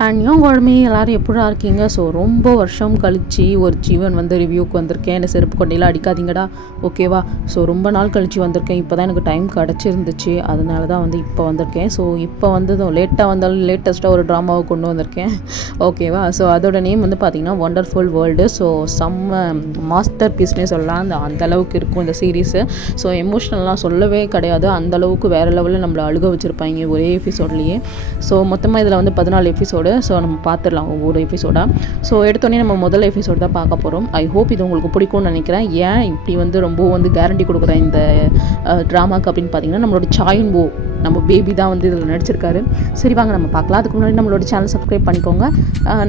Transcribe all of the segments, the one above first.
குழம்பு எல்லோரும் எப்படா இருக்கீங்க? ஸோ ரொம்ப வருஷம் கழித்து ஒரு ஜீவன் வந்து ரிவ்யூக்கு வந்திருக்கேன். என்ன செருப்பு கொண்டையெல்லாம் அடிக்காதீங்கடா, ஓகேவா? ஸோ ரொம்ப நாள் கழித்து வந்திருக்கேன். இப்போ தான் எனக்கு டைம் கிடச்சிருந்துச்சு, அதனால தான் வந்து இப்போ வந்திருக்கேன். ஸோ இப்போ வந்து லேட்டாக வந்தாலும் லேட்டஸ்ட்டாக ஒரு ட்ராமாவை கொண்டு வந்திருக்கேன், ஓகேவா? ஸோ அதோட நேம் வந்து பார்த்திங்கன்னா ஒண்டர்ஃபுல் வேர்ல்டு. ஸோ செம்ம மாஸ்டர் பீஸ்னே சொல்லலாம். அந்தளவுக்கு இருக்கும் இந்த சீரீஸு. ஸோ எமோஷ்னல்லாம் சொல்லவே கிடையாது, அந்தளவுக்கு வேறு லெவலில் நம்மளை அழுக வச்சுருப்பாங்க ஒரே எபிசோட்லேயே. ஸோ மொத்தமாக இதில் வந்து 14 எபிசோடு. ஸோ நம்ம பார்த்துடலாம் ஒவ்வொரு எபிசோடாக. ஸோ எடுத்தோடனே நம்ம முதல் எபிசோட் தான் பார்க்க போகிறோம். ஐ ஹோப் இது உங்களுக்கு பிடிக்கும்னு நினைக்கிறேன். ஏன் இப்படி வந்து ரொம்ப வந்து கேரண்டி கொடுக்குறேன் இந்த ட்ராமாக்கு அப்படின்னு பார்த்தீங்கன்னா, நம்மளோட சாயின் ஓ நம்ம பேபி தான் வந்து இதில் நடிச்சிருக்காரு. சரி வாங்க நம்ம பார்க்கலாம். அதுக்கு முன்னாடி நம்மளோட சேனல் சப்ஸ்கிரைப் பண்ணிக்கோங்க.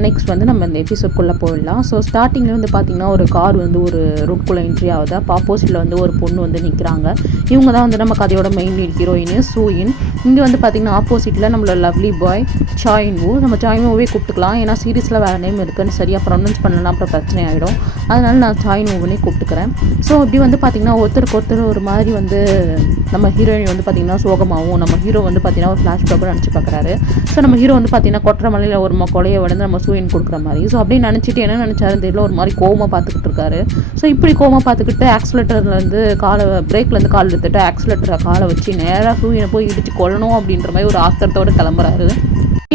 நெக்ஸ்ட் வந்து நம்ம இந்த எபிசோட்குள்ளே போயிடலாம். ஸோ ஸ்டார்டிங்கில் வந்து பார்த்திங்கன்னா ஒரு கார் வந்து ஒரு ரூட்குள்ளே என்ட்ரி ஆகுது. அப்போ ஆப்போசிட்டில் வந்து ஒரு பொண்ணு வந்து நிற்கிறாங்க. இவங்க தான் வந்து நம்ம கதையோட மெயின் ஹீரோயின் சூயின். இங்கே வந்து பார்த்திங்கன்னா ஆப்போசிட்டில் நம்மளோட லவ்லி பாய் சாயின் வூ. நம்ம சாயின் வூவே கூப்பிட்டுக்கலாம், ஏன்னா சீரீஸில் வேறு நேம் இருக்குன்னு சரியாக ப்ரொனவுன்ஸ் பண்ணலாம், அப்புறம் பிரச்சனை ஆகிடும். அதனால் நான் சாயின் வூவனே கூப்பிட்டுக்கிறேன். ஸோ இப்படி வந்து பார்த்திங்கன்னா ஒருத்தருக்கு ஒருத்தர் ஒரு மாதிரி வந்து நம்ம ஹீரோயின் வந்து பார்த்திங்கன்னா சோகமாகவும், நம்ம ஹீரோ வந்து பார்த்திங்கன்னா ஒரு ஃப்ளாஷ்பேக்காக நினச்சி பார்க்குறாரு. ஸோ நம்ம ஹீரோ வந்து பார்த்திங்கன்னா கொட்டுற மலையில் ஒரு கொலையை வந்து நம்ம சூயின் கொடுக்குற மாதிரி. ஸோ அப்படியே நினச்சிட்டு என்ன நினச்சாருன்னு தெரியல, ஒரு மாதிரி கோவமாக பார்த்துக்கிட்டு இருக்காரு. ஸோ இப்படி கோவமாக பார்த்துக்கிட்டு ஆக்சிலேட்டர்லேருந்து பிரேக்லேருந்து கால் எடுத்துட்டு ஆக்சிலேட்டரை காலை வச்சு நேராக சூயினை போய் இடித்து கொல்லணும் அப்படின்ற மாதிரி ஒரு ஆத்திரத்தோடு கிளம்புறாரு.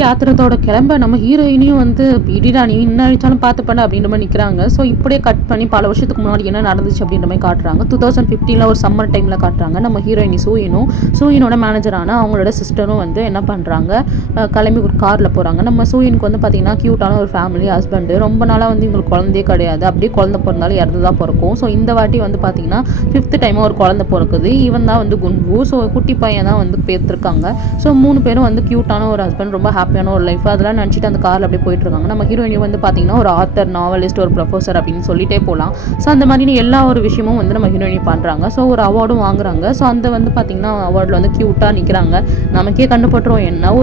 ஆத்திரத்தோட கிளம்ப நம்ம ஹீரோயினையும் வந்து இடிடா நீ என்ன அடித்தாலும் பார்த்து பண்ண அப்படின்ற மாதிரி நிற்கிறாங்க. ஸோ இப்படியே கட் பண்ணி பல வருஷத்துக்கு முன்னாடி என்ன நடந்துச்சு அப்படின்ற மாதிரி காட்டுறாங்க. 2015 ஒரு சம்மர் டைமில் காட்டுறாங்க. நம்ம ஹீரோயினி சூயினோட மேனேஜரான அவங்களோட சிஸ்டரும் வந்து என்ன பண்ணுறாங்க, கிளம்பி ஒரு காரில் போகிறாங்க. நம்ம சூயினுக்கு வந்து பார்த்திங்கன்னா க்யூட்டான ஒரு ஃபேமிலி, ஹஸ்பண்டு. ரொம்ப நாளாக வந்து இவங்களுக்கு குழந்தையே கிடையாது. அப்படியே குழந்தை பிறந்தாலும் இறந்து தான் பிறக்கும். ஸோ இந்த வாட்டி வந்து பார்த்திங்கன்னா 5th டைமாக ஒரு குழந்தை பிறக்குது. இவன் தான் வந்து குன்வு. ஸோ குட்டி பையன் தான் வந்து பேர்த்துருக்காங்க. ஸோ 3 பேரும் வந்து க்யூட்டான ஒரு ஹஸ்பண்ட், ரொம்ப ஹாப்பியான ஒரு லைஃப், அதெல்லாம் நினச்சிட்டு அந்த காரில் அப்படியே போயிட்டு இருக்காங்க. நம்ம ஹீரோயினி வந்து பார்த்திங்கன்னா ஒரு ஆத்தர், நாவலிஸ்ட், ஒரு ப்ரொஃபஸர் அப்படின்னு சொல்லிட்டே போகலாம். ஸோ அந்த மாதிரி எல்லா ஒரு விஷயமும் வந்து நம்ம ஹீரோயினி பண்ணுறாங்க. ஸோ ஒரு அவார்டும் வாங்குறாங்க. ஸோ அந்த வந்து பார்த்திங்கன்னா அவார்டில் வந்து க்யூட்டாக நிற்கிறாங்க. நமக்கே கண்டுபட்டுரும் என்ன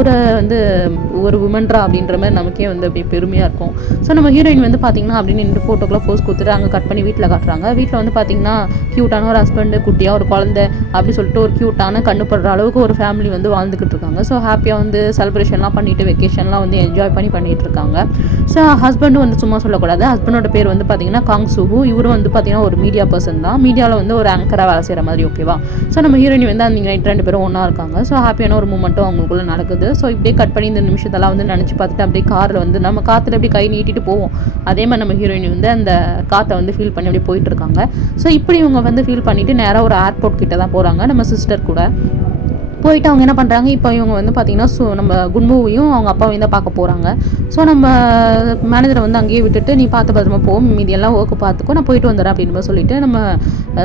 ஒரு உமன்ரா அப்படின்ற மாதிரி நமக்கே வந்து அப்படியே பெருமையாக இருக்கும். ஸோ நம்ம ஹீரோயின் வந்து பார்த்திங்கன்னா அப்படின்னு நின்று ஃபோட்டோக்கெலாம் போஸ் கொடுத்துட்டு அங்கே கட் பண்ணி வீட்டில் காட்டுறாங்க. வீட்டில் வந்து பார்த்திங்கன்னா க்யூட்டான ஒரு ஹஸ்பண்டு, குட்டியாக ஒரு குழந்தை அப்படி சொல்லிட்டு ஒரு க்யூட்டான கண்டுபடுற அளவுக்கு ஒரு ஃபேமிலி வந்து வாழ்ந்துக்கிட்டு இருக்காங்க. ஸோ ஹாப்பியாக வந்து செலிப்ரேஷன்லாம் பண்ணிட்டு வெக்கேஷன்லாம் வந்து என்ஜாய் பண்ணிட்டு இருக்காங்க. ஸோ ஹஸ்பண்டும் வந்து சும்மா சொல்லக்கூடாது. ஹஸ்பண்டோட பேர் வந்து பார்த்திங்கன்னா காங் சுஹு. இவரும் வந்து பார்த்திங்கன்னா ஒரு மீடியா பர்சன் தான். மீடியாவில் வந்து ஒரு ஆங்கராக வேலை செய்கிற மாதிரி, ஓகேவா? ஸோ நம்ம ஹீரோயினி வந்து அந்த நைட் 2 பேரும் ஒன்றா இருக்காங்க. ஸோ ஹாப்பியான ஒரு மூமெண்ட்டும் அவங்களுக்குள்ள நடக்குது. ஸோ இப்படியே கட் பண்ணி இந்த நிமிஷத்தெல்லாம் வந்து நினச்சி பார்த்துட்டு அப்படியே காரில் வந்து நம்ம காற்றுல அப்படியே கை நீட்டிட்டு போவோம். அதே மாதிரி நம்ம ஹீரோயினி வந்து அந்த காற்றை வந்து ஃபீல் பண்ணி அப்படியே போயிட்டு இருக்காங்க. ஸோ இப்படி இவங்க வந்து ஃபீல் பண்ணிவிட்டு நேராக ஒரு ஏர்போர்ட் கிட்ட தான் போகிறாங்க. நம்ம சிஸ்டர் கூட போயிட்டு அவங்க என்ன பண்ணுறாங்க, இப்போ இவங்க வந்து பார்த்திங்கன்னா நம்ம குன்முவையும் அவங்க அப்பாவையும் தான் பார்க்க போகிறாங்க. ஸோ நம்ம மேனேஜரை வந்து அங்கேயே விட்டுட்டு நீ பார்த்து பத்திரமா போ, மீதி எல்லாம் ஒர்க்கு பார்த்துக்கோ, நான் போயிட்டு வந்துடுறேன் அப்படின்னு சொல்லிட்டு நம்ம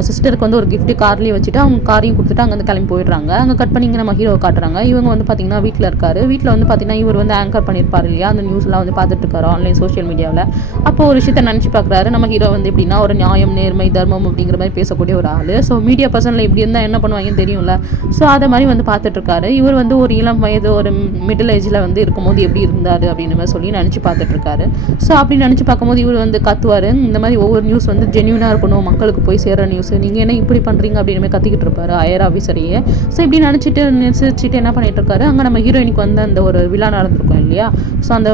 சிஸ்டருக்கு வந்து ஒரு கிஃப்ட்டு கார்லேயே வச்சுட்டு அவங்க காரையும் கொடுத்துட்டு அங்கேருந்து கிளம்பி போயிடுறாங்க. அங்கே கட் பண்ணி இங்கே நம்ம ஹீரோவை காட்டுறாங்க. இவங்க வந்து பார்த்திங்கன்னா வீட்டில் இருக்காரு. வீட்டில் வந்து பார்த்திங்கன்னா இவர் வந்து ஆங்கர் பண்ணியிருப்பார் இல்லையா, அந்த நியூஸ்லாம் வந்து பார்த்துட்டு இருக்காரு ஆன்லைன் சோஷியல் மீடியாவில். அப்போ ஒரு விஷயத்தை நினச்சி பார்க்குறாரு. நம்ம ஹீரோ வந்து எப்படின்னா ஒரு நியாயம், நேர்மை, தர்மம் அப்படிங்கிற மாதிரி பேசக்கூடிய ஒரு ஆள். ஸோ மீடியா பர்சனில் இப்படி இருந்தால் என்ன பண்ணுவாங்கன்னு தெரியும்ல. ஸோ அதை மாதிரி வந்து பார்த்துட்டு இருக்காரு. இவர் வந்து ஒரு இளம் வயது, ஒரு மிடில் ஏஜில் வந்து இருக்கும்போது எப்படி இருந்தார் அப்படின்னு மாதிரி சொல்லி நினச்சி பார்த்துட்டு இருக்காரு. ஸோ அப்படி நினச்சி பார்க்கும்போது இவர் வந்து கத்துவார், இந்த மாதிரி ஒவ்வொரு நியூஸ் வந்து ஜென்யூனாக இருக்கணும், மக்களுக்கு போய் சேர்ற நியூஸ், நீங்கள் என்ன இப்படி பண்ணுறீங்க அப்படின்னு மாதிரி கத்திக்கிட்டு இருப்பாரு ஹையர் ஆஃபீஸரையே. ஸோ இப்படி நினச்சிட்டு என்ன பண்ணிட்டு இருக்காரு, அங்கே நம்ம ஹீரோயினுக்கு வந்து அந்த ஒரு விழா நடந்திருக்கும் இல்லையா, ஸோ அந்த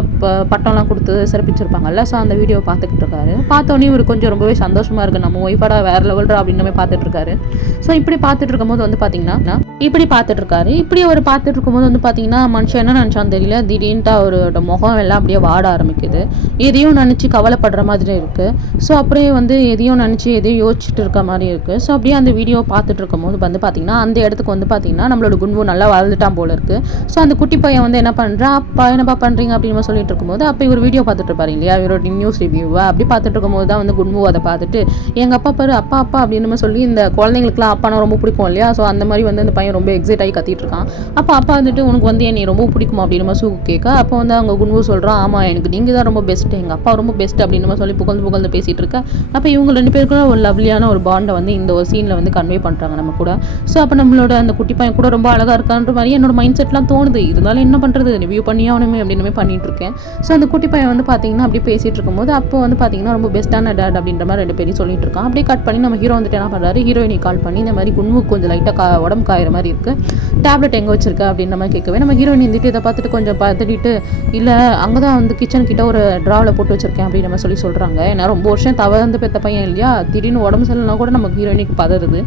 பட்டம்லாம் கொடுத்து சிறப்பிச்சிருப்பாங்கல்ல. ஸோ அந்த வீடியோவை பார்த்துக்கிட்டு இருக்காரு. பார்த்தோன்னே இவர் கொஞ்சம் ரொம்பவே சந்தோஷமாக இருக்குது, நம்ம ஒய்ஃபடா வேறு லெவல்ரா அப்படின்னு மாதிரி பார்த்துட்டு இருக்காரு. ஸோ இப்படி பார்த்துட்டு இருக்கும்போது வந்து பார்த்தீங்கன்னா இப்படி பார்த்துட்டு இருக்காரு. இப்படி ஒரு பார்த்துட்டு இருக்கும்போது வந்து பார்த்தீங்கன்னா மனுஷன் என்ன நினச்சான்னு தெரியல, திடீர்னுட்டு அவரோட முகம் எல்லாம் அப்படியே வாட ஆரம்பிக்குது. எதையும் நினச்சி கவலைப்படுற மாதிரி இருக்குது. ஸோ அப்படியே வந்து எதையும் நினச்சி எதையும் யோசிச்சுட்டு இருக்க மாதிரி இருக்குது. ஸோ அப்படியே அந்த வீடியோ பார்த்துட்டு இருக்கும்போது வந்து பார்த்திங்கன்னா அந்த இடத்துக்கு வந்து பார்த்திங்கன்னா நம்மளோட குன்வு நல்லா வளர்ந்துட்டான் போல இருக்குது. ஸோ அந்த குட்டி பையன் வந்து என்ன பண்ணுறான், அப்பா என்னப்பா பண்ணுறீங்க அப்படின்னு சொல்லிட்டு இருக்கும்போது அப்போ இவர் வீடியோ பார்த்துட்டு இருப்பாரு இல்லையா, இவரோட நியூஸ் ரிவ்யூவை அப்படி பார்த்துட்டு இருக்கும்போது தான் வந்து குன்வு அதை பார்த்துட்டு எங்கள் அப்பா பாரு அப்பா அப்படின்னு சொல்லி இந்த குழந்தைங்களுக்குலாம் அப்பானா ரொம்ப பிடிக்கும் இல்லையா. ஸோ அந்த மாதிரி வந்து அந்த பையன் ரொம்ப எக்ஸைட் ஆகி கத்திட்டு இருக்கான். அப்போ அப்பா வந்துட்டு உனக்கு வந்து என்னை ரொம்ப பிடிக்கும் அப்படின்னு மாதிரி சூக்கு கேட்க, அப்போ வந்து அவங்க குன்வு சொல்கிறான், ஆமாம் எனக்கு நீங்கள் தான் ரொம்ப பெஸ்ட்டு, எங்கள் அப்பா ரொம்ப பெஸ்ட் அப்படின்னு சொல்லி புகழ்ந்து பேசிகிட்டு இருக்க. அப்போ இவங்க 2 பேருக்கும் ஒரு லவ்லியான ஒரு பாண்டை வந்து இந்த ஒரு சீனில் வந்து கன்வே பண்ணுறாங்க நம்ம கூட. ஸோ அப்போ நம்மளோட அந்த குட்டி பையன் கூட ரொம்ப அழகாக இருக்கான்ற மாதிரி என்னோட மைண்ட் செட்லாம் தோணுது. இருந்தாலும் என்ன பண்ணுறது, ரிவ்யூ பண்ணியாகணுமே அப்படின்னு பண்ணிட்டு இருக்கேன். ஸோ அந்த குட்டி பையன் வந்து பார்த்திங்கன்னா அப்படி பேசிகிட்டு இருக்கும்போது அப்போ வந்து பார்த்திங்கன்னா ரொம்ப பெஸ்ட்டான டேட் அப்படின்ற மாதிரி 2 பேரும் சொல்லிட்டு இருக்கான். அப்படியே கட் பண்ணி நம்ம ஹீரோ வந்துட்டு என்ன பண்ணுறாரு, ஹீரோயினி கால் பண்ணி இந்த மாதிரி குன்வுக்கு கொஞ்சம் லைட்டாக உடம்பு காயிற மாதிரி இருக்குது, டேப்லெட் எங்கே வச்சிருக்க அப்படின்ற மாதிரி கேட்கவே நம்ம ஹீரோயின் இருந்துட்டு இதை பார்த்துட்டு கொஞ்சம் பதறிட்டு இல்லை அங்கே தான் வந்து கிச்சன் கிட்ட ஒரு ட்ராவில் போட்டு வச்சிருக்கேன் அப்படின்னு நம்ம சொல்கிறாங்க. ஏன்னா ரொம்ப வருஷம் தவறு பெற்ற பையன் இல்லையா, திடீர்னு உடம்பு சரியில்லைனா கூட நம்ம ஹீரோயினுக்கு பதறுது.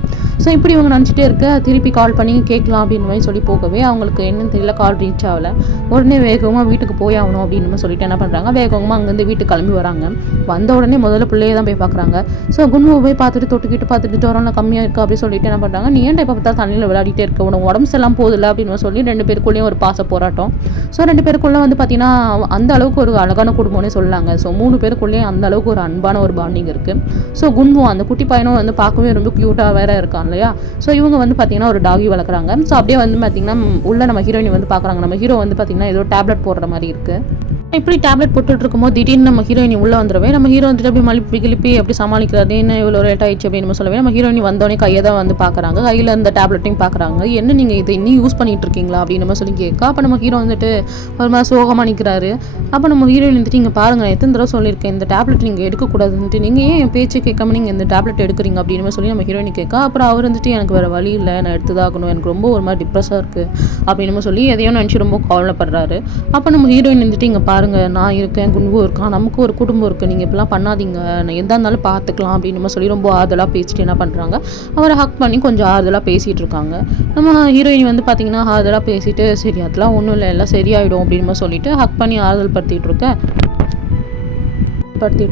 ஸோ இப்படி இவங்க நினச்சிட்டே இருக்க திருப்பி கால் பண்ணி கேட்கலாம் அப்படின்னு மாதிரி சொல்லி போகவே அவங்களுக்கு என்னன்னு தெரியல, கால் ரீச் ஆகலை. உடனே வேகமாக வீட்டுக்கு போய் ஆகணும் அப்படின்னு சொல்லிட்டு என்ன பண்ணுறாங்க, வேகமாக அங்கேருந்து வீட்டுக்கு கிளம்பி வராங்க. வந்த உடனே முதல்ல பிள்ளையே தான் போய் பார்க்குறாங்க. ஸோ குன்வு போய் பார்த்துட்டு தொட்டுக்கிட்டு பார்த்துட்டு ஜுரம்லாம் கம்மியாக இருக்குது அப்படின்னு சொல்லிட்டு என்ன பண்ணுறாங்க, நீ ஏன்டா இப்போ பார்த்தா தண்ணியில் விளையாடிட்டே இருக்க, உனக்கு உடம்பு எல்லாம் போதில்லை அப்படின்னு சொல்லி 2 பேருக்குள்ளேயும் ஒரு பாச போராட்டம். ஸோ 2 பேருக்குள்ளே வந்து பார்த்தீங்கன்னா அந்த அளவுக்கு ஒரு அழகான குடும்பம்னே சொல்லலாங்க. ஸோ 3 பேருக்குள்ளேயும் அந்த அளவுக்கு ஒரு அன்பான ஒரு பாண்டிங் இருக்குது. ஸோ குன்வு அந்த குட்டி பையனும் வந்து பார்க்கவே ரொம்ப க்யூட்டாக வேற இருக்கான் இல்லையா. ஸோ இவங்க வந்து பார்த்தீங்கன்னா ஒரு டாகி வளர்க்குறாங்க. ஸோ அப்படியே வந்து பார்த்தீங்கன்னா உள்ள நம்ம ஹீரோயினி வந்து பார்க்குறாங்க. நம்ம ஹீரோ வந்து பார்த்தீங்கன்னா ஏதோ டேப்லெட் போடுற மாதிரி இருக்குது. இப்படி டேப்லெட் போட்டுட்டு இருக்கும்போது திடீர்னு நம்ம ஹீரோயினி உள்ளே வந்துடுவே. நம்ம ஹீரோ வந்துட்டு அப்படி மலிப்பி கிளிப்பி அப்படி சமாளிக்கிறாரு. என்ன இவ்வளோ லேட் ஆயிடுச்சு அப்படின்னு நம்ம சொல்லவே நம்ம ஹீரோயினி வந்தோடனே கையை தான் வந்து பார்க்குறாங்க. கையில் இந்த டேப்லெட்டையும் பார்க்குறாங்க. என்ன நீங்கள் இதை இன்னும் யூஸ் பண்ணிட்டு இருக்கீங்களா அப்படின்னு நம்ம சொல்லி கேட்க, அப்போ நம்ம ஹீரோ வந்துட்டு ஒரு மாதிரி சோகமாக நிற்கிறாரு. அப்போ நம்ம ஹீரோயின் வந்துட்டு இங்கே பாருங்கள், எத்தனை தடவை சொல்லியிருக்கேன் இந்த டேப்லெட் நீங்கள் எடுக்கக்கூடாதுன்ட்டு, நீங்கள் ஏன் என் பேச்சு கேட்காம நீங்கள் இந்த டேப்லெட் எடுக்கிறீங்க அப்படின்னு சொல்லி நம்ம ஹீரோயினி கேட்க, அப்புறம் அவர் வந்துட்டு எனக்கு வேறு வழி இல்லை, நான் எடுத்துதாகணும், எனக்கு ரொம்ப ஒரு மாதிரி டிப்ரெஸ்ஸாக இருக்குது அப்படின்னு சொல்லி எதையோ நினச்சி ரொம்ப கவலைப்படுறாரு. அப்போ நம்ம ஹீரோயின் வந்துட்டு இங்கே பாருங்கள், நான் இருக்கேன், குன்வு இருக்கான், நமக்கு ஒரு குடும்பம் இருக்குது, நீங்கள் இப்படிலாம் பண்ணாதீங்க, நான் எதாக இருந்தாலும் பார்த்துக்கலாம் அப்படின்னு சொல்லி ரொம்ப ஆறுதலாக பேசிட்டு என்ன பண்ணுறாங்க, அவரை ஹக் பண்ணி கொஞ்சம் ஆறுதலாக பேசிகிட்டு இருக்காங்க. நம்ம ஹீரோயின் வந்து பார்த்தீங்கன்னா ஆறுதலாக பேசிட்டு சரி அதெல்லாம் ஒன்றும் இல்லை, எல்லாம் சரியாயிடும் அப்படின்னு சொல்லிட்டு ஹக் பண்ணி ஆறுதல் படுத்திகிட்டு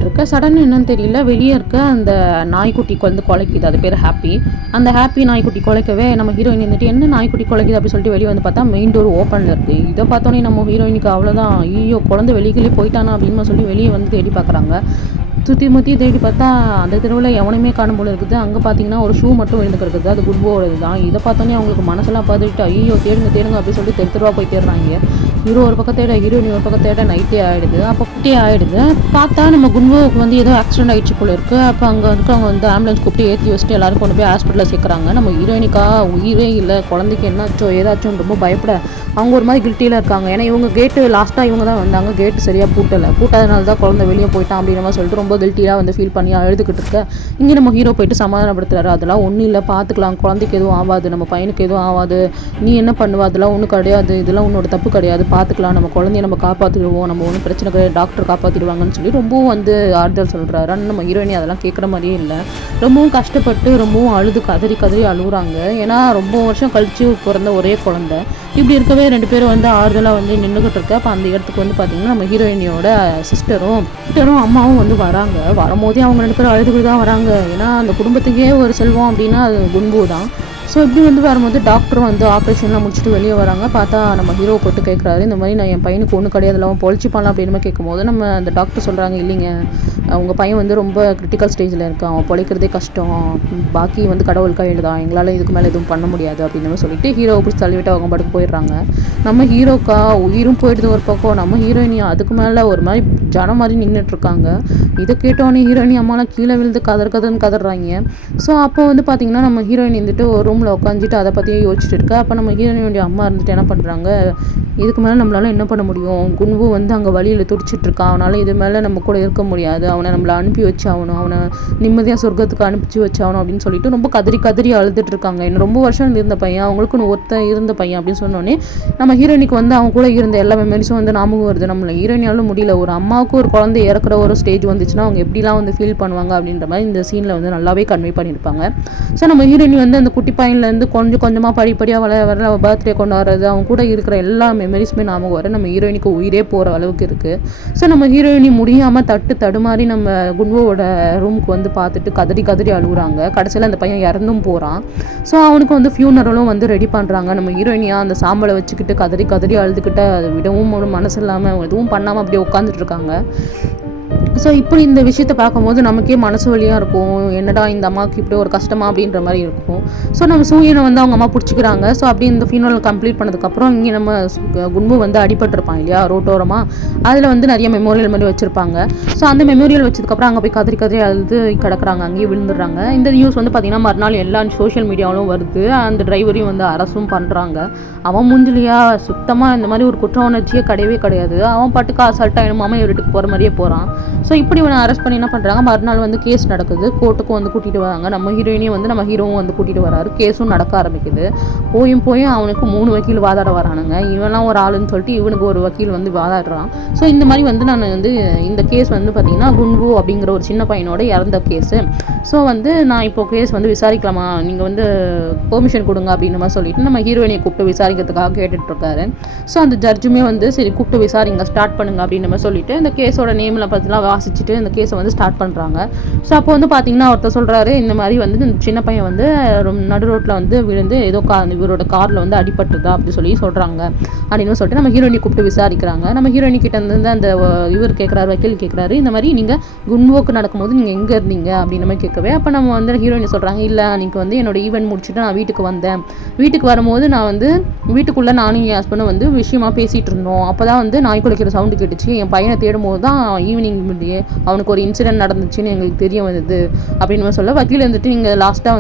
இருக்க சடன் என்னன்னு தெரியல, வெளியே இருக்க அந்த நாய்க்குட்டிக்கு வந்து குலைக்குது. அது பேர் ஹாப்பி. அந்த ஹாப்பி நாய்க்குட்டி குலைக்கவே நம்ம ஹீரோயின் வந்துட்டு என்ன நாய்க்குட்டி குலைக்குது அப்படின்னு சொல்லிட்டு வெளியே வந்து பார்த்தா மெயின் டோர் ஓப்பனில் இருக்குது. இதை பார்த்தோன்னே நம்ம ஹீரோயினுக்கு அவ்வளோதான், ஐயோ குழந்தை வெளியே போயிட்டானா அப்படின்னு சொல்லி வெளியே வந்து தேடி பார்க்குறாங்க. சுற்றி முற்றி தேடி பார்த்தா அந்த தெருவில் எவனையுமே காணும் போல இருக்குது. அங்கே பார்த்தீங்கன்னா ஒரு ஷூ மட்டும் விழுந்து கிடக்குது, அது குட்போடது தான். இதை பார்த்தோன்னே அவங்களுக்கு மனசெல்லாம் பார்த்துட்டு ஐயோ தேடுங்க அப்படின்னு சொல்லிட்டு தெருவா போய் தேடுறாங்க. ஹீரோ ஒரு பக்கம் தேட, ஹீரோயின் ஒரு பக்கம் தேட, நைட்டே ஆகிடுது. அப்போ குட்டே ஆகிடுது. பார்த்தா நம்ம குன்வுக்கு வந்து ஏதோ ஆக்சிடென்ட் ஆகிடுச்சு போல இருக்குது. அப்போ அங்கே அவங்க வந்து ஆம்புலன்ஸ் கூப்பிட்டு ஏற்றி வச்சுட்டு எல்லாரும் கொண்டு போய் ஹாஸ்பிட்டலில் சேர்க்குறாங்க. நம்ம ஹீரோயினிக்கா உயிரே இல்லை, குழந்தைக்கு என்னாச்சோ ஏதாச்சும் ரொம்ப பயப்பட அவங்க ஒரு மாதிரி கில்ட்டியில் இருக்காங்க. ஏன்னா இவங்க கேட்டு லாஸ்ட்டாக இவங்க தான் வந்தாங்க, கேட்டு சரியாக பூட்டாதனால தான் குழந்தை வெளியே போயிட்டான் அப்படின்ற மாதிரி சொல்லிட்டு ரொம்ப கில்ட்டியாக வந்து ஃபீல் பண்ணி அழுதுகிட்டு இருக்க. இங்கே நம்ம ஹீரோ போயிட்டு சமாதானப்படுத்துறாரு. அதெல்லாம் ஒன்றும் இல்லை, பார்த்துக்கலாம், குழந்தைக்கு எதுவும் ஆகாது, நம்ம பையனுக்கு எதுவும் ஆகாது, நீ என்ன பண்ணுவா, அதெல்லாம் ஒன்றும் கிடையாது, இதெல்லாம் உன்னோட தப்பு கிடையாது, பார்த்துக்கலாம், நம்ம குழந்தைய நம்ம காப்பாற்றிடுவோம், நம்ம ஒன்றும் பிரச்சனை கிடையாது, டாக்டர் காப்பாற்றிடுவாங்கன்னு சொல்லி ரொம்பவும் வந்து ஆறுதல் சொல்கிறாரு. ஆனால் நம்ம ஹீரோயினி அதெல்லாம் கேட்குற மாதிரியே இல்லை. ரொம்பவும் கஷ்டப்பட்டு ரொம்பவும் அழுது கதறி அழுகுறாங்க. ஏன்னா ரொம்ப வருஷம் கழித்து பிறந்த ஒரே குழந்தை. இப்படி இருக்கவே 2 பேரும் வந்து ஆறுதலாக வந்து நின்றுக்கிட்டு இருக்க. அப்போ அந்த இடத்துக்கு வந்து பார்த்திங்கன்னா நம்ம ஹீரோயினியோட சிஸ்டரும் அம்மாவும் வந்து வராங்க. வரும்போதே அவங்க 2 பேரும் அழுதுகிட்டு தான் வராங்க. ஏன்னா அந்த குடும்பத்துக்கே ஒரு செல்வம் அப்படின்னா அது குன்வு தான். ஸோ இப்படி வந்து வரும்போது டாக்டரும் வந்து ஆப்ரேஷன்லாம் முடிச்சுட்டு வெளியே வராங்க. பார்த்தா நம்ம ஹீரோ போட்டு கேட்குறாரு, இந்த மாதிரி நான் என் பையனுக்கு ஒன்றும் கிடையாது, அவன் பொழிச்சிப்பான் அப்படின்னு கேட்கும்போது நம்ம அந்த டாக்டர் சொல்கிறாங்க, இல்லைங்க உங்கள் பையன் வந்து ரொம்ப கிரிட்டிக்கல் ஸ்டேஜில் இருக்கான், அவன் பொழைக்கிறதே கஷ்டம், பாக்கி வந்து கடவுள் கையில் தான், எங்களால் இதுக்கு மேலே எதுவும் பண்ண முடியாது அப்படின்னு சொல்லிட்டு ஹீரோவை பிடிச்சி தள்ளிவிட்டு அவங்க பாட்டுக்கு போயிடுறாங்க. நம்ம ஹீரோக்கா உயிரும் போயிடுது ஒரு பக்கம், நம்ம ஹீரோயினி அதுக்கு மேலே ஒரு மாதிரி ஜனம் மாதிரி நின்றுட்டுருக்காங்க. இதை கேட்டோன்னே ஹீரோயினி அம்மாலாம் கீழே விழுந்து கதறுன்னு கதறாங்க. ஸோ அப்போ வந்து பார்த்திங்கன்னா நம்ம ஹீரோயின் வந்துட்டு ஒரு ரூமில் உட்காந்துட்டு அதை பற்றியே யோசிச்சுட்டு இருக்கா. அப்போ நம்ம ஹீரோயினுடைய அம்மா இருந்துட்டு என்ன பண்ணுறாங்க, இதுக்கு மேலே நம்மளால என்ன பண்ண முடியும், குன்வு வந்து அங்கே வழியில் துடிச்சிட்டு இருக்கான், அவனால் இது மேலே நம்ம கூட இருக்க முடியாது, அவனை நம்மளை அனுப்பி வச்சாகணும், அவனை நிம்மதியாக சொர்க்கத்துக்கு அனுப்பிச்சு வச்சாகணும் அப்படின்னு சொல்லிட்டு ரொம்ப கதறி அழுதுட்டு இருக்காங்க. என்ன ரொம்ப வருஷம் இருந்த பையன், அவங்களுக்குன்னு ஒருத்தன் இருந்த பையன் அப்படின்னு சொன்னோன்னே நம்ம ஹீரோயினுக்கு வந்து அவங்க கூட இருந்த எல்லா மெமரிஸும் வந்து ஞாபகம் வருது. நம்மளை ஹீரோயினாலும் முடியல, ஒரு அம்மாவுக்கு ஒரு குழந்தை இறக்குற ஒரு ஸ்டேஜ் வந்துச்சுன்னா அவங்க எப்படிலாம் வந்து ஃபீல் பண்ணுவாங்க அப்படின்ற மாதிரி இந்த சீனில் வந்து நல்லாவே கன்வே பண்ணியிருப்பாங்க. ஸோ நம்ம ஹீரோயினி வந்து அந்த குட்டி பையன்லேருந்து கொஞ்சமாக படிப்படியாக வர பர்த்டே கொண்டாடுறது, அவங்க கூட இருக்கிற எல்லா மெமரிஸுமே ஞாபகம் வர நம்ம ஹீரோயினுக்கு உயிரே போகிற அளவுக்கு இருக்குது. ஸோ நம்ம ஹீரோயினி முடியாமல் தடுமாறி நம்ம குன்வோட ரூமுக்கு வந்து பார்த்துட்டு கதறி அழுகுறாங்க. கடைசியில் அந்த பையன் இறந்தும் போகிறான். ஸோ அவனுக்கு வந்து ஃபியூனரலும் வந்து ரெடி பண்ணுறாங்க. நம்ம ஹீரோயினியாக அந்த சாம்பலை வச்சுக்கிட்டு கதறி அழுதுகிட்டு அதை விடவும் ஒரு மனசு இல்லாமல் எதுவும் பண்ணாமல் அப்படியே உட்காந்துட்டு இருக்காங்க. ஸோ இப்படி இந்த விஷயத்தை பார்க்கும்போது நமக்கே மனசு வலியாக இருக்கும், என்னடா இந்த அம்மாவுக்கு இப்படி ஒரு கஷ்டமா அப்படின்ற மாதிரி இருக்கும். ஸோ நம்ம சூரியனை வந்து அவங்க அம்மா பிடிச்சிக்கிறாங்க. ஸோ அப்படி இந்த ஃபியூனரல் கம்ப்ளீட் பண்ணதுக்கப்புறம் இங்கே நம்ம குன்வு வந்து அடிபட்டிருப்பாங்க இல்லையா ரோட்டோரமாக, அதில் வந்து நிறைய மெமோரியல் மாதிரி வச்சுருப்பாங்க. ஸோ அந்த மெமோரியல் வச்சதுக்கப்புறம் அங்கே போய் கதறி அழுது கிடக்குறாங்க, அங்கேயே விழுந்துடுறாங்க. இந்த நியூஸ் வந்து பார்த்திங்கன்னா மறுநாள் எல்லா சோஷியல் மீடியாவிலும் வருது. அந்த டிரைவரையும் வந்து அரசும் பண்ணுறாங்க. அவன் மூஞ்சிலியா சுத்தமாக இந்த மாதிரி ஒரு குற்ற உணர்ச்சியே கிடையவே கிடையாது. அவன் பாட்டுக்கு அசால்ட்டாக என்னமோ அவன் வீட்டுக்கு போகிற மாதிரியே போகிறான். ஸோ இப்படி இவனை அரெஸ்ட் பண்ணி என்ன பண்ணுறாங்க, மறுநாள் வந்து கேஸ் நடக்குது, கோர்ட்டுக்கும் வந்து கூட்டிகிட்டு வராங்க. நம்ம ஹீரோயினையும் வந்து நம்ம ஹீரோவும் வந்து கூட்டிகிட்டு வராரு. கேஸும் நடக்க ஆரம்பிக்குது. போயும் அவனுக்கு 3 வக்கீல் வாதாட வரானுங்க. இவெல்லாம் ஒரு ஆளுன்னு சொல்லிட்டு இவனுக்கு ஒரு வக்கீல் வந்து வாதாடுறான். ஸோ இந்த மாதிரி வந்து நான் வந்து இந்த கேஸ் வந்து பார்த்திங்கன்னா குன்வு அப்படிங்கிற ஒரு சின்ன பையனோட இறந்த கேஸு. ஸோ வந்து நான் இப்போ கேஸ் வந்து விசாரிக்கலாமா, நீங்கள் வந்து பெர்மிஷன் கொடுங்க அப்படின்ற மாதிரி சொல்லிட்டு நம்ம ஹீரோயினை கூப்பிட்டு விசாரிக்கிறதுக்காக கேட்டுட்ருக்காரு. ஸோ அந்த ஜட்ஜுமே வந்து சரி கூப்பிட்டு விசாரிங்க, ஸ்டார்ட் பண்ணுங்க அப்படின்ற மாதிரி சொல்லிட்டு இந்த கேஸோட நேமில் பற்றிலாம் வாசிச்சுட்டு இந்த கேஸை வந்து ஸ்டார்ட் பண்ணுறாங்க. ஸோ அப்போ வந்து பார்த்திங்கன்னா ஒருத்தர் சொல்கிறாரு, இந்த மாதிரி வந்து இந்த சின்ன பையன் வந்து நடு ரோட்டில் வந்து விழுந்து ஏதோ இவரோட காரில் வந்து அடிபட்டுதா அப்படி சொல்கிறாங்க அப்படின்னு சொல்லிட்டு நம்ம ஹீரோயினை கூப்பிட்டு விசாரிக்கிறாங்க. நம்ம ஹீரோயினி கிட்ட இருந்து அந்த இவர் கேட்குறாரு, வக்கீல் கேட்குறாரு, இந்த மாதிரி நீங்கள் குன்வோக்கு நடக்கும்போது நீங்கள் எங்கே இருந்தீங்க அப்படின்ற மாதிரி கேட்கவே, அப்போ நம்ம வந்து ஹீரோயினை சொல்கிறாங்க, இல்லை நீங்கள் வந்து என்னோட ஈவெண்ட் முடிச்சுட்டு நான் வீட்டுக்கு வந்தேன். வீட்டுக்கு வரும்போது நான் வந்து வீட்டுக்குள்ளே நானும் என் ஹஸ்பண்டும் வந்து விஷயமா பேசிகிட்டு இருந்தோம். அப்போ தான் வந்து நாய் குலைக்கிற சவுண்டு கேட்டுச்சு. என் பையனை தேடும்போது தான் ஈவினிங் அவனுக்கு ஒரு இன்சிடென்ட் நடந்துச்சுன்னு எங்களுக்கு தெரிய வந்தது அப்படின்னு சொல்ல, வக்கீல் வந்துட்டு நீங்கள் லாஸ்ட்டாக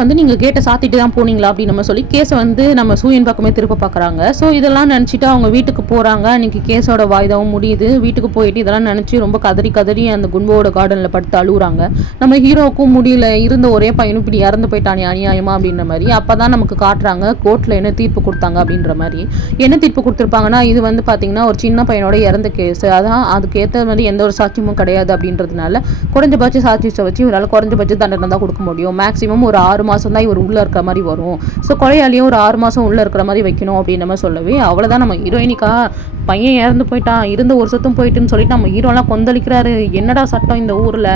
வந்து நீங்கள் கேட்டை சாத்திட்டு தான் போனீங்களா அப்படின்னு நம்ம சொல்லி கேஸை வந்து நம்ம சூயன் பக்கமே திருப்ப பார்க்குறாங்க. ஸோ இதெல்லாம் நினச்சிட்டு அவங்க வீட்டுக்கு போகிறாங்க. அன்றைக்கி கேஸோட வாய்தாவும் முடியுது. வீட்டுக்கு போயிட்டு இதெல்லாம் நினச்சி ரொம்ப கதறி அந்த குன்வோட கார்டனில் படுத்து அழுகுறாங்க. நம்ம ஹீரோவுக்கும் முடியல, இருந்த ஒரே பையனும் இப்படி இறந்து போயிட்டானே அநியாயமா அப்படின்ற மாதிரி. அப்போ தான் நமக்கு காட்டுறாங்க கோர்ட்டில் என்ன தீர்ப்பு கொடுத்தாங்க அப்படின்ற மாதிரி. என்ன தீர்ப்பு கொடுத்துருப்பாங்கன்னா, இது வந்து பார்த்திங்கன்னா ஒரு சின்ன பையனோட இறந்த கேஸு, அதான் அதுக்கு ஏற்ற மாதிரி எந்த ஒரு சாட்சியமும் கிடையாது அப்படின்றதுனால குறைஞ்சபட்ச சாட்சியத்தை வச்சு இவரால் குறைஞ்சபட்ச தண்டனை தான் கொடுக்க முடியும். மேக்ஸிமம் ஒரு 6 மாதம் தான் இவர் உள்ளே இருக்கிற மாதிரி வரும். ஸோ கொலையாளியும் ஒரு 6 மாதம் உள்ளே இருக்கிற மாதிரி வைக்கணும் அப்படின்ற மாதிரி சொல்லவே, அவ்வளோதான் நம்ம ஹீரோயினிக்கா பையன் இறந்து போயிட்டான், இருந்த ஒரு சத்தம் போயிட்டுன்னு சொல்லிட்டு நம்ம ஹீரோலாம் கொந்தளிக்கிறாரு. என்னடா சட்டம் இந்த ஊரில்,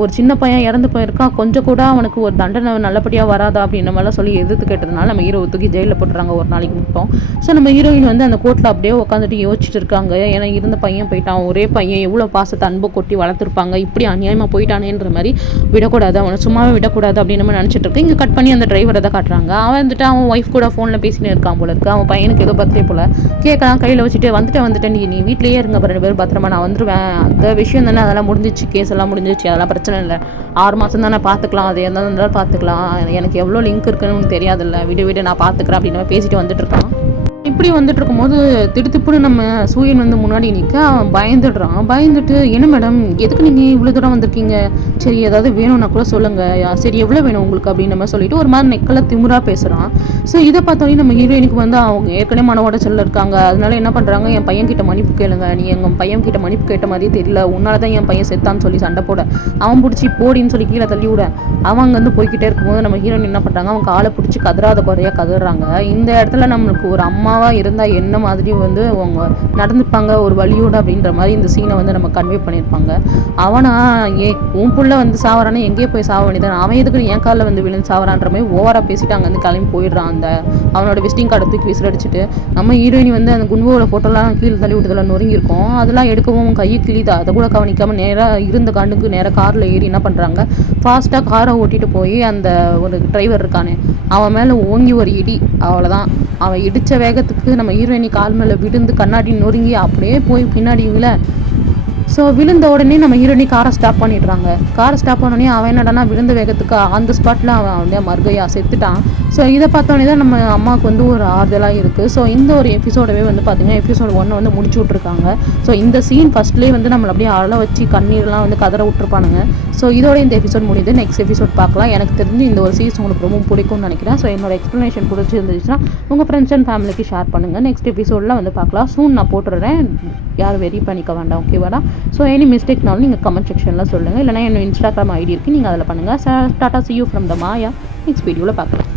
ஒரு சின்ன பையன் இறந்து போயிருக்கான், கொஞ்சம் கூட அவனுக்கு ஒரு தண்டனை நல்லபடியாக வராதா அப்படின்ற மாதிரிலாம் சொல்லி எதிர்த்து கேட்டதுனால நம்ம ஹீரோ தூக்கி ஜெயிலில் போட்டுறாங்க ஒரு நாளைக்கு மட்டும். ஸோ நம்ம ஹீரோயின் வந்து அந்த கோர்ட்டில் அப்படியே உட்காந்துட்டு யோசிச்சுட்டு இருக்காங்க. ஏன்னா இருந்த பையன் போயிட்டான், ஒரே பையன் எவ்வளோ பாசத்தை அன்பை கொட்டி வளர்த்துருப்பாங்க, இப்படி அநியாயமாக போயிட்டானேன்ற மாதிரி விடக்கூடாது, அவனை சும்மாவே விடக்கூடாது அப்படின்னு நம்ம நினச்சிட்டு இருக்கு. இங்கே கட் பண்ணி அந்த டிரைவரை தான் காட்டுறாங்க. அவன் வந்துட்டு அவன் ஒய்ஃப் கூட ஃபோனில் பேசினே இருக்கான் போல இருக்கு. அவன் பையனுக்கு ஏதோ பர்த்டே போல் கேட்கலாம், கையில் வச்சுட்டு வந்துட்டேன் நீ வீட்லேயே இருங்க, 2 பேரும் பத்திரமா நான் வந்துடுவேன், அந்த விஷயம் தானே, அதெல்லாம் முடிஞ்சிச்சு, கேஸ் எல்லாம் முடிஞ்சிச்சு, அதெல்லாம் பிரச்சனை இல்லை, 6 மாதம் தானே பார்த்துக்கலாம், அது எந்த இருந்தாலும் பார்த்துக்கலாம், எனக்கு எவ்வளோ லிங்க் இருக்குன்னு தெரியாதுல்ல, விடு நான் பார்த்துக்கிறேன் அப்படின்னு பேசிட்டு வந்துட்டு இருக்கான். இப்படி வந்துட்டு இருக்கும்போது திடுத்துப்புன்னு நம்ம சூரியன் வந்து முன்னாடி நிற்க அவன் பயந்துட்டு என்ன மேடம் எதுக்கு நீங்கள் இவ்வளோ தூரம் வந்திருக்கீங்க, சரி ஏதாவது வேணும்னா கூட சொல்லுங்கள், சரி எவ்வளோ வேணும் உங்களுக்கு அப்படின்னு நம்ம சொல்லிட்டு ஒரு மாதிரி நெக்கல திமுறா பேசுகிறான். ஸோ இதை பார்த்தோன்னே நம்ம ஹீரோயினுக்கு வந்து அவங்க ஏற்கனவே மன உடைச்சல்ல இருக்காங்க. அதனால என்ன பண்ணுறாங்க, என் பையன்கிட்ட மன்னிப்பு கேளுங்க, நீ எங்கள் பையன்கிட்ட மன்னிப்பு கேட்ட மாதிரியே தெரியல, உன்னால தான் என் பையன் செத்தான்னு சொல்லி சண்டை போட, அவன் பிடிச்சி போடின்னு சொல்லி கீழே தள்ளி விட, அவங்க வந்து போய்கிட்டே இருக்கும்போது நம்ம ஹீரோயின் என்ன பண்ணுறாங்க, அவன் காலை பிடிச்சி கதறாத குறையாக கதறாங்க. இந்த இடத்துல நம்மளுக்கு ஒரு அம்மாவாக இருந்தால் என்ன மாதிரி வந்து அவங்க நடந்துப்பாங்க ஒரு வழியோடு அப்படின்ற மாதிரி இந்த சீனை வந்து நம்ம கன்வே பண்ணியிருப்பாங்க. அவனா உன் புள்ள வந்து சாவறானே எங்கேயே போய் சாவ வேண்டியதான், அவன் எதுக்கு என் காலில் வந்து விழுந்து சாவறான்ற மாதிரி ஓவராக பேசிட்டு அங்கே வந்து கிளம்பி போயிடுறான். அந்த அவனோட விசிட்டிங் கார்டை தூக்கி விசிலடிச்சிட்டு நம்ம ஹீரோயினி வந்து அந்த குன்வோட ஃபோட்டோலாம் கீழே தள்ளி விட்டதெல்லாம் நொறுங்கியிருக்கும், அதெல்லாம் எடுக்கவும் கையை கிழிதா, அதை கூட கவனிக்காமல் நேராக இருந்த கண்ணுக்கு நேராக காரில் ஏறி என்ன பண்ணுறாங்க, ஃபாஸ்ட்டாக காரை ஓட்டிகிட்டு போய் அந்த ஒரு டிரைவர் இருக்கானே அவன் மேலே ஓங்கி ஒரு இடி, அவ்வளோதான். அவன் இடித்த வேகத்துக்கு நம்ம ஹீரோயினி கால் மேலே விழுந்து கண்ணாடி நொறுங்கி அப்படியே போய் பின்னாடி ஸோ விழுந்த உடனே நம்ம ஹீரோயினி காரை ஸ்டாப் பண்ணிடுறாங்க. காரை ஸ்டாப் பண்ணோடனே அவன் என்னடானா விழுந்த வேகத்துக்கு அந்த ஸ்பாட்டில் அவன் வந்து மறுகையா செத்துட்டான். ஸோ இதை பார்த்தோன்னே தான் நம்ம அம்மாவுக்கு வந்து ஒரு ஆறுதலாக இருக்குது. ஸோ இந்த ஒரு எபிசோடவே வந்து பார்த்திங்கன்னா எபிசோட் 1 வந்து முடிச்சு விட்ருக்காங்க. ஸோ இந்த சீன் ஃபஸ்ட்லேயே வந்து நம்மளை அப்படியே அழ வச்சு கண்ணீர்லாம் வந்து கதற விட்டுருப்பானுங்க. ஸோ இதோட இந்த எபிசோட் முடியுது. நெக்ஸ்ட் எபிசோட் பார்க்கலாம். எனக்கு தெரிஞ்சு இந்த ஒரு சீரிஸ் உங்களுக்கு ரொம்ப பிடிக்கும்னு நினைக்கிறேன். ஸோ என்னோட எக்ஸ்ப்ளனேஷன் பிடிச்சிருந்துச்சுன்னா உங்கள் ஃப்ரெண்ட்ஸ் அண்ட் ஃபேமிலிக்கு ஷேர் பண்ணுங்கள். நெக்ஸ்ட் எபிசோடில் வந்து பார்க்கலாம். சூன் நான் போட்டுடுறேன், யாரும் வெரி பண்ணிக்க வேண்டாம், ஓகேவாடா? ஸோ எனி மிஸ்டேக்னாலும் நீங்கள் கமெண்ட் செக்ஷனில் சொல்லுங்கள், இல்லைனா என்னோட இன்ஸ்டாகிராம் ஐடி இருக்குது, நீங்கள் அதில் பண்ணுங்கள். Tata, see you from the Maya. Next வீடியோவில் பார்க்கலாம்.